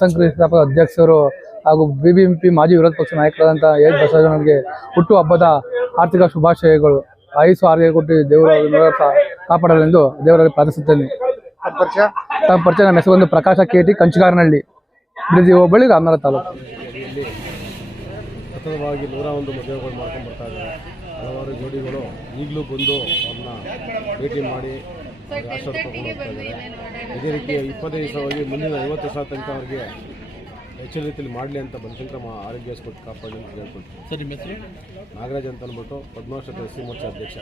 ಜನಸಂಘ ಅಧ್ಯಕ್ಷರು ಹಾಗೂ ಬಿಬಿಎಂಪಿ ಮಾಜಿ ವಿರೋಧ ಪಕ್ಷ ನಾಯಕರಾದಂಥ ಎಚ್ ಬಸವರಾಜನಿಗೆ ಹುಟ್ಟು ಹಬ್ಬದ ಆರ್ಥಿಕ ಶುಭಾಶಯಗಳು. ಆಯುಷು ಆರೋಗ್ಯ ಕೊಟ್ಟು ದೇವರ ಕಾಪಾಡಲೆಂದು ದೇವರಲ್ಲಿ ಪ್ರಾರ್ಥಿಸುತ್ತೇನೆ. ತಮ್ಮ ಪರಿಚಯ ನಮ್ಮ ಹೆಸರು ಒಂದು ಪ್ರಕಾಶ KT, ಕಂಚಿಗಾರನಹಳ್ಳಿ, ಬಿಡದಿ ಹೋಬಳಿ, ರಾಮನಗರ ತಾಲೂಕು. ಸತತವಾಗಿ 101 ಮದುವೆಗಳು ಮಾಡ್ಕೊಂಡು ಬರ್ತಾ ಇದ್ದಾರೆ. ಹಲವಾರು ಜೋಡಿಗಳು ಈಗಲೂ ಬಂದು ಅವ್ರನ್ನ ಭೇಟಿ ಮಾಡಿ ಆಶೀರ್ವಾದ ತಗೊಂಡು ಹೋಗ್ತಾ ಇದ್ದಾರೆ. ಇದೇ ರೀತಿ 25 ವರ್ಷವಾಗಿ ಮುಂದಿನ 50 ವರ್ಷ ತನಕ ಅವ್ರಿಗೆ ಹೆಚ್ಚಿನ ರೀತಿಯಲ್ಲಿ ಮಾಡಲಿ ಅಂತ ಬನಶಂಕರ ಆರೋಗ್ಯ ಕೊಟ್ಟು ಕಾಪಾಡಿ ಅಂತ ಹೇಳ್ಕೊಳ್ತೀವಿ. ಸರ್, ನಿಮ್ಮ ಹೆಸರು? ನಾಗರಾಜ್ ಅಂತ ಅಂದ್ಬಿಟ್ಟು ಪದ್ಮಾವತಿ SC ಮೋರ್ಚಾ ಅಧ್ಯಕ್ಷ.